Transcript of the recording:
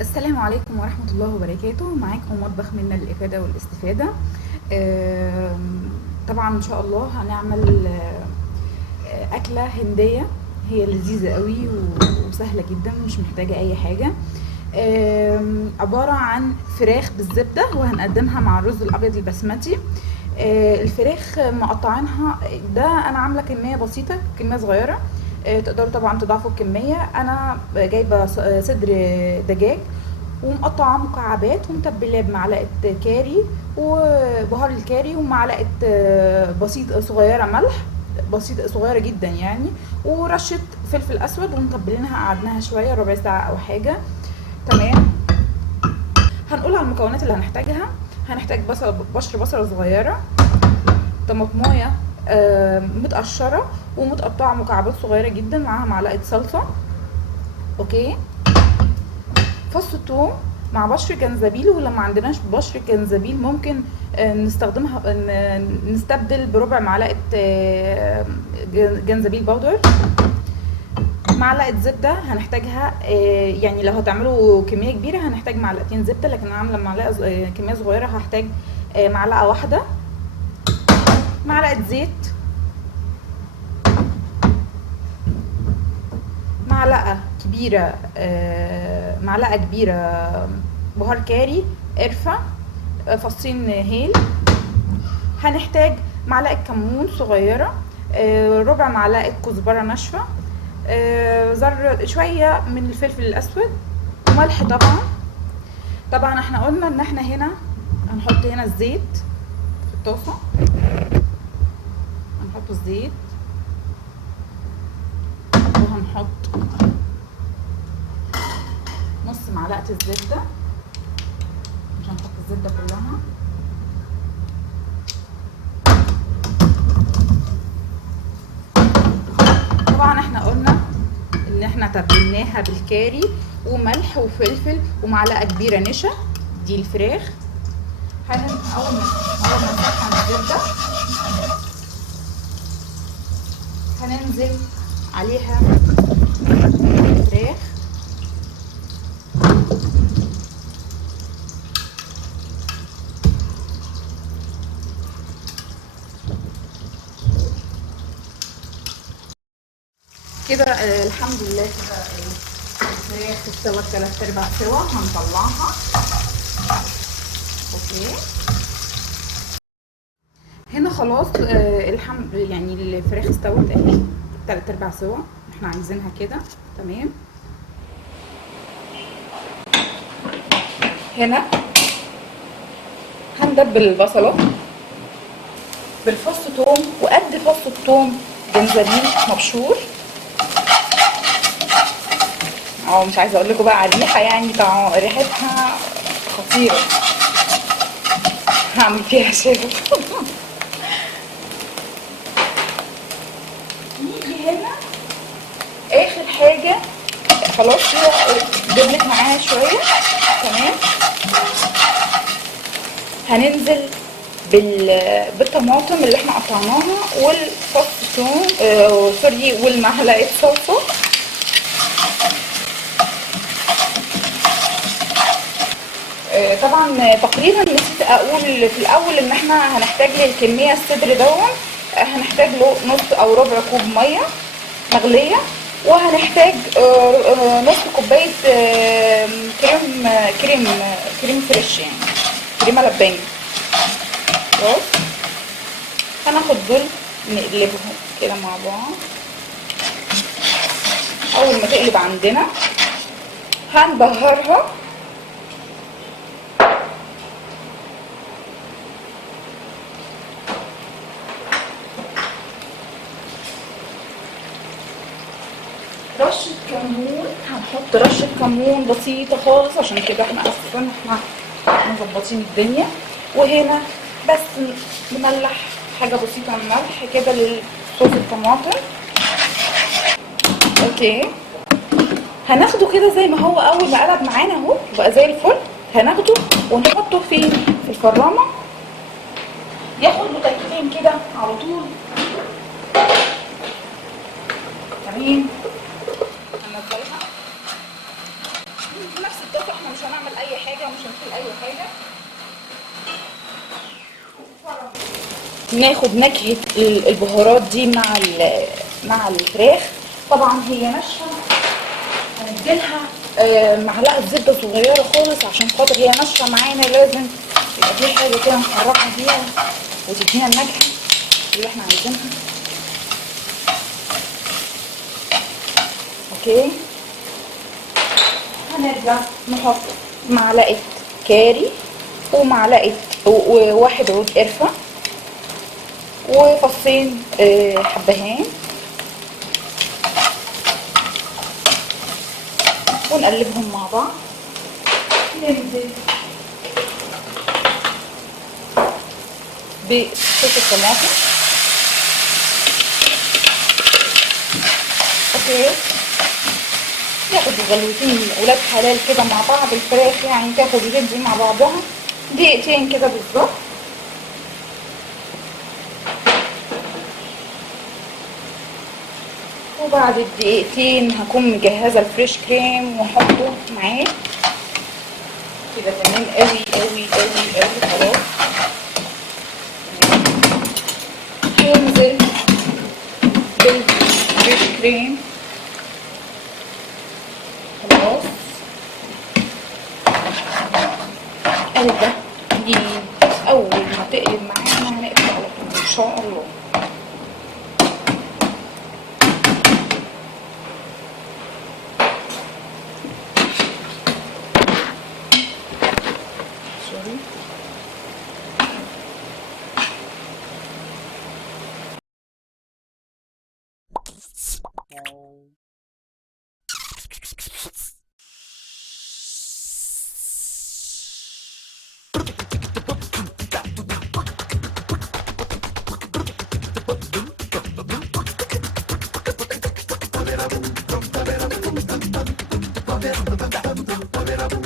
السلام عليكم ورحمة الله وبركاته. معاكم مطبخ منا للإفادة والاستفادة. طبعا إن شاء الله هنعمل أكلة هندية، هي لذيذة قوي وسهلة جدا، مش محتاجة أي حاجة. عبارة عن فراخ بالزبدة، وهنقدمها مع الرز الأبيض البسمتي. الفراخ مقطعينها، ده أنا عاملة كمية بسيطة، كمية صغيرة. تقدروا طبعا تضاعفوا الكمية. أنا جايبة صدر دجاج ومقطعاه مكعبات ومتبلاه بمعلقه كاري وبهار الكاري ومعلقه بسيط صغيره ملح، بسيط صغيره جدا يعني، ورشه فلفل اسود، ومتبلينها قعدناها شويه ربع ساعه او حاجه. تمام. هنقول على المكونات اللي هنحتاجها. هنحتاج بشر بصله صغيره، طماطمايه متقشره ومتقطعه مكعبات صغيره جدا، معاها معلقه صلصه. اوكي. فص ثوم مع بشر جنزبيل، ولو ما عندناش بشر جنزبيل ممكن نستخدمها، نستبدل بربع معلقه جنزبيل بودر. معلقه زبده هنحتاجها، يعني لو هتعملوا كميه كبيره هنحتاج معلقتين زبده، لكن انا عامله معلقه كميه صغيره هحتاج معلقه واحده. معلقه زيت، معلقه كبيره بهار كاري، قرفه، فصين هيل. هنحتاج معلقه كمون صغيره، ربع معلقه كزبره ناشفه، شويه من الفلفل الاسود، وملح طبعا. طبعا احنا قلنا ان احنا هنا هنحط هنا الزيت في الطاسه، هنحط الزيت وهنحط نص معلقه الزبده، مش هنحط الزبده كلها. طبعا احنا قلنا ان احنا تبلناها بالكاري وملح وفلفل ومعلقه كبيره نشا. دي الفراخ. اول ما نسخن الزبده هننزل عليها الفراخ، كده. الحمد لله كده الفراخ استوت 3/4 سوا. هنطلعها. اوكي. هنا خلاص الحمد يعني الفراخ استوت اهي 3/4 سوا، احنا عايزينها كده. تمام. هنا هندبل البصله بالفص ثوم، وقد فص الثوم جنزبيل مبشور. مش عايزه اقول لكم بقى على الريحه، يعني ريحتها خطيره، هعمل فيها شيف. نيجي هنا اخر حاجه، خلاص هي دبلت معاها شويه. تمام. هننزل بالطماطم اللي احنا قطعناها والفص ثوم سوري والمعلقه صلصه. طبعا تقريبا نسيت اقول في الاول ان احنا هنحتاج للكميه الصدر دون، هنحتاج له نص او ربع كوب ميه مغليه، وهنحتاج نص كوبايه كريم فريش، يعني كريمه لباني. خلاص. هناخد دول نقلبهم كده مع بعض. اول ما تقلب عندنا هنبهرها رشة كمون، هنحط رشة كمون بسيطة خالص عشان كده احنا اساسا مظبطين الدنيا. وهنا بس نملح حاجة بسيطة من الملح كده للصوص الطماطم. اوكي، هناخده كده زي ما هو اول ما قلب معانا اهو بقى زي الفل. هناخده ونحطه فين؟ في الفرامة، ياخد له تكتين كده على طول. تمام، هننزلها بنفس الطاسة، احنا مش هنعمل اي حاجة ومش هنشيل اي حاجة. ناخد نكهة البهارات دي مع الفراخ. طبعا هي ناشفة، هنديلها معلقة زبدة صغيرة خالص عشان خاطر هي ناشفة معانا، لازم يبقى في حاجة كده نحركها فيها وتدينا النكهة اللي احنا عايزينها. اوكي، هنرجع نحط معلقة كاري ومعلقة وواحد عود قرفة وفصين حبهان، ونقلبهم مع بعض. ننزل بصوص الطماطم. اوكي، ياخدوا غلوتين ولاد حلال كده مع بعض، الفراخ يعني تاخد وتدي مع بعضها دقيقتين كده بالظبط. وبعد الدقيقتين هكون مجهزه الفريش كريم واحطه معاه كده. تمام قوي قوي قوي قوي. خلاص، هنزل بالفريش كريم. خلاص، قلبه دي اول ما تقلب معانا هنقفل على طول ان شاء الله.